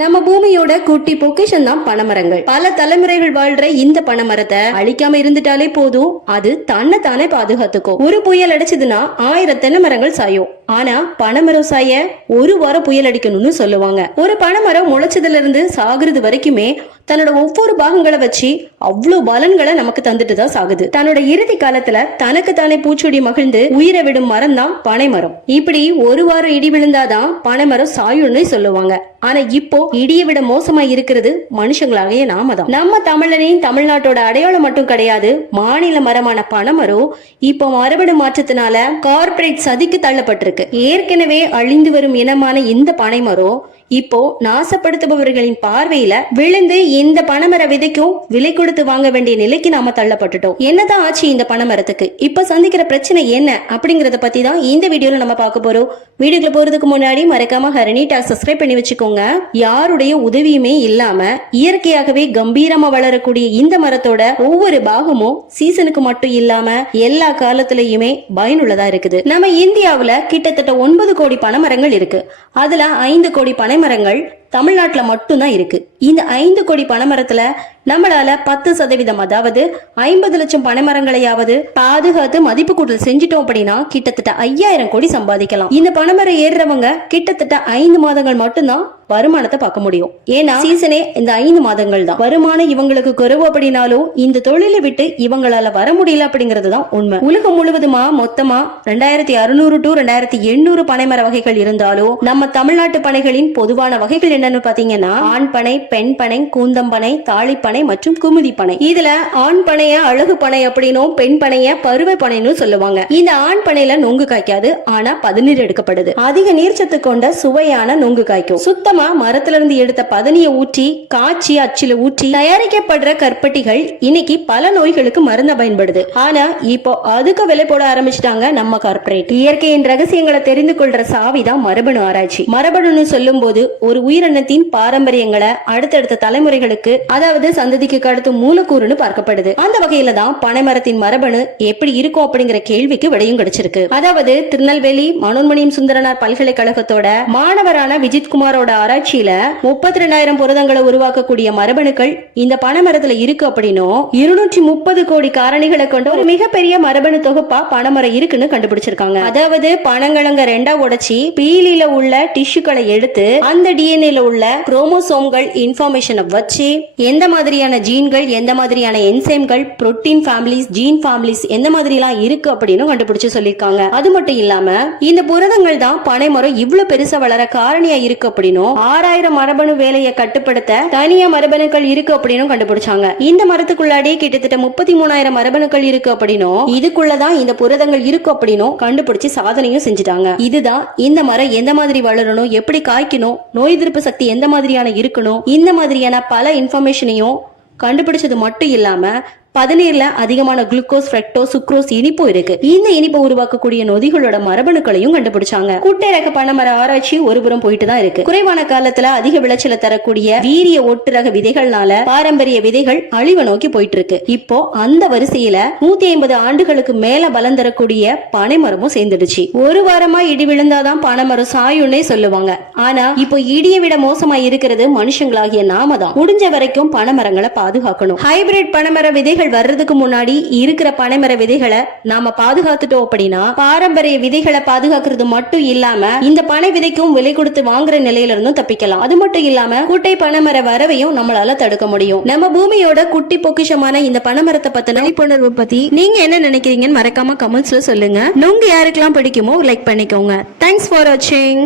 நம்ம பூமியோட குட்டி பொக்கிஷன் தான் பனைமரங்கள். பல தலைமுறைகள் வாழ்ற இந்த பனைமரத்தை அழிக்காம இருந்துட்டாலே போதும். அது தன்னை தானே பாதுகாத்துக்கும். ஒரு புயல் அடிச்சதுன்னா ஆயிரம் தென்னை மரங்கள் சாயும். ஆனா பனைமரம் சாய ஒரு வாரம் புயல் அடிக்கணும்னு சொல்லுவாங்க. ஒரு பனைமரம் முளைச்சதுல இருந்து சாகுறது வரைக்குமே தன்னோட ஒவ்வொரு பாகங்களை வச்சு அவ்வளவு பலன்களை நமக்கு தந்துட்டு தான் சாகுது. தன்னோட இறுதி காலத்துல தனக்கு தானே பூச்சொடி மகிழ்ந்து உயிரை விடும் மரம் தான் பனைமரம் இப்படி ஒரு வாரம் இடி விழுந்தாதான் பனைமரம் சாயும்னு சொல்லுவாங்க. ஆனா இப்போ இடியை விட மோசமா இருக்கிறது மனுஷங்களாகிய நாம தான். நம்ம தமிழனையும் தமிழ்நாட்டோட அடையாளம் மட்டும் கிடையாது மாநில மரமான பனைமரம் இப்போ மரபணு மாற்றத்தினால கார்ப்பரேட் சதிக்கு தள்ளப்பட்டிருக்கு. ஏற்கனவே அழிந்து வரும் இனமான இந்த பனைமரம் இப்போ நாசப்படுத்துபவர்களின் பார்வையில விழுந்து இந்த பனைமர விதைக்கும் விலை கொடுத்து வாங்க வேண்டிய நிலைக்கு நாம தள்ளப்பட்டுட்டோம். என்னதான் ஆச்சு இந்த பனைமரத்துக்கு? இப்ப சந்திக்கிற பிரச்சனை என்ன அப்படிங்கறத பத்தி தான் இந்த வீடியோல நம்ம பார்க்க போறோம். வீடியோக்குள்ள போறதுக்கு முன்னாடி மறக்காம ஹரணி டாக் சப்ஸ்கிரைப் பண்ணி வச்சுக்கோங்க. யாருடைய உதவியுமே இல்லாம இயற்கையாகவே கம்பீரமா வளரக்கூடிய இந்த மரத்தோட ஒவ்வொரு பாகமும் சீசனுக்கு மட்டும் இல்லாம எல்லா காலத்திலயுமே பயனுள்ளதா இருக்குது. நம்ம இந்தியாவுல கிட்டத்தட்ட ஒன்பது கோடி பனைமரங்கள் இருக்கு. அதுல ஐந்து கோடி பனை பனைமரங்கள் தமிழ்நாட்டுல மட்டும்தான் இருக்கு. இந்த ஐந்து கோடி பனைமரத்துல நம்மளால பத்து சதவீதம் அதாவது ஐம்பது லட்சம் பனைமரங்களையாவது பாதுகாத்து மதிப்பு கூட்டல் செஞ்சிட்டோம் அப்படின்னா கிட்டத்தட்ட ஐயாயிரம் கோடி சம்பாதிக்கலாம். இந்த பனைமரம் ஏறுறவங்க கிட்டத்தட்ட ஐந்து மாதங்கள் மட்டும்தான் வருமானத்தை பார்க்க முடியும். ஏன்னா சீசனே இந்த ஐந்து மாதங்கள் தான். வருமானம் இவங்களுக்கு குறைவு அப்படின்னாலும் இந்த தொழிலை விட்டு இவங்களால வர முடியல அப்படிங்கிறது தான் உண்மை. உலகம் முழுவதுமா மொத்தமா ரெண்டாயிரத்தி அறுநூறு டு ரெண்டாயிரத்தி எண்ணூறு பனைமர வகைகள் இருந்தாலும் நம்ம தமிழ்நாட்டு பனைகளின் பொதுவான வகைகள் என்னன்னு பாத்தீங்கன்னா ஆண் பனை பெண் பனை கூந்தம்பனை தாளிப்பனை மற்றும் குமுதி பனை இதுல ஆண் பனைய அழகு பனை அப்படின்னும் பெண் பனைய பருவ பனைன்னு சொல்லுவாங்க. இந்த ஆண் பனையில நொங்கு காய்க்காது ஆனா பதநீர் எடுக்கப்படுது. அதிக நீர்ச்சத்து கொண்ட சுவையான நொங்கு காய்க்கும். சுத்தமா மரத்துல இருந்து எடுத்த பதனிய ஊற்றி காய்ச்சி அச்சில ஊற்றி தயாரிக்கப்படுற கற்பட்டிகள் இன்னைக்கு பல நோய்களுக்கு மருந்த பயன்படுது. ஆனா இப்போ அதுக்கு விலை போட ஆரம்பிச்சிட்டாங்க நம்ம கார்பரேட் இயற்கையின் ரகசியங்களை தெரிந்து கொள்ற சாவிதான் மரபணு ஆராய்ச்சி. மரபணுன்னு சொல்லும் போது ஒரு உயிரினத்தின் பாரம்பரியங்களை அடுத்தடுத்த தலைமுறைகளுக்கு அதாவது சந்ததிக்கு கடத்தும் மூலக்கூறுன்னு பார்க்கப்படுது. அந்த வகையில தான் பனைமரத்தின் மரபணு எப்படி இருக்கும் அப்படிங்கிற கேள்விக்கு விடையும் கிடைச்சிருக்கு. அதாவது திருநெல்வேலி மனோன்மணியம் சுந்தரனார் பல்கலைக்கழகத்தோட மாணவரான விஜித் குமாரோட ஆராய்ச்சியில முப்பத்தி ரெண்டாயிரம் புரதங்களை உருவாக்கக்கூடிய மரபணுக்கள் இந்த பனைமரத்துல இருக்கு அப்படின்னும் இருநூற்றி முப்பது கோடி காரணிகளை கொண்ட ஒரு மிகப்பெரிய மரபணு தொகுப்பா பனைமரம் இருக்குன்னு கண்டுபிடிச்சிருக்காங்க. அதாவது பனங்கிழங்க ரெண்டா உடைச்சி பீலியில உள்ள டிஷ்யூக்களை எடுத்து அந்த டிஎன்ஏல உள்ள குரோமோசோம்கள் இன்ஃபர்மேஷனை வச்சு எந்த மாதிரியான ஜீன்கள் எந்த மாதிரியான என்சைம்கள் புரோட்டீன் ஃபேமிலிஸ் ஜீன் ஃபேமிலிஸ் எந்த மாதிரிலாம் இருக்கு அப்படின்னு கண்டுபிடிச்சு சொல்லியிருக்காங்க. அது மட்டும் இல்லாம இந்த புரதங்கள் தான் பனைமரம் இவ்வளவு பெருசா வளர காரணியா இருக்கு அப்படின்னும் ஆறாயிரம் மரபணு வேலையை கட்டுப்படுத்த தனியா மரபணுக்கள் இருக்கு அப்படின்னு கண்டுபிடிச்சாங்க. இந்த மரத்துக்குள்ளாடி கிட்டத்தட்ட முப்பத்தி மூணாயிரம் மரபணுக்கள் இருக்கு அப்படின்னும் இதுக்குள்ளதான் இந்த புரதங்கள் இருக்கு அப்படின்னும் கண்டுபிடிச்சு சாதனையும் செஞ்சுட்டாங்க. இதுதான் இந்த மரம் எந்த மாதிரி வளரணும் எப்படி காய்க்கணும் நோய் எதிர்ப்பு சக்தி எந்த மாதிரியான இருக்கணும் இந்த மாதிரியான பல இன்ஃபர்மேஷனையும் கண்டுபிடிச்சது மட்டும் இல்லாம பதநீர்ல அதிகமான குளுக்கோஸ் ஃப்ரெக்டோஸ் சுக்ரோஸ் இனிப்பு இருக்கு. இந்த இனிப்பை உருவாக்கக்கூடிய நொதிகளோட மரபணுக்களையும் கண்டுபிடிச்சாங்க. குட்டை ரக பனைமர ஆராய்ச்சி ஒருபுறம் போயிட்டு தான் இருக்கு. குறைவான காலத்துல அதிக விளைச்சலை தரக்கூடிய வீரிய ஒட்டு ரக விதைகள்னால பாரம்பரிய விதைகள் அழிவை நோக்கி போயிட்டு இருக்கு. இப்போ அந்த வரிசையில நூத்தி ஐம்பது ஆண்டுகளுக்கு மேல பலம் தரக்கூடிய பனைமரமும் சேர்ந்துடுச்சு. ஒரு வாரமா இடி விழுந்தாதான் பனைமரம் சாயுன்னே சொல்லுவாங்க. ஆனா இப்போ இடியை விட மோசமா இருக்கிறது மனுஷங்களாகிய நாம தான். முடிஞ்ச வரைக்கும் பனைமரங்களை பாதுகாக்கணும். ஹைபிரிட் பனைமர விதை விதைகள் வர்றதுக்கு முன்னாடி இருக்கிற பனைமர விதைகளை நாம பாதுகாத்துட்டோம் அப்படின்னா பாரம்பரிய விதைகளை பாதுகாக்கிறது மட்டும் இல்லாம இந்த பனை விதைக்கும் விலை கொடுத்து வாங்குற நிலையில இருந்தும் தப்பிக்கலாம். அது மட்டும் இல்லாம குட்டை பனைமர வரவையும் நம்மளால தடுக்க முடியும். நம்ம பூமியோட குட்டி பொக்கிஷமான இந்த பனைமரத்தை பத்தின விழிப்புணர்வு பத்தி நீங்க என்ன நினைக்கிறீங்கன்னு மறக்காம கமெண்ட்ஸ்ல சொல்லுங்க. நுங்கு யாருக்கெல்லாம் பிடிக்குமோ லைக் பண்ணிக்கோங்க. தேங்க்ஸ் ஃபார் வாட்சிங்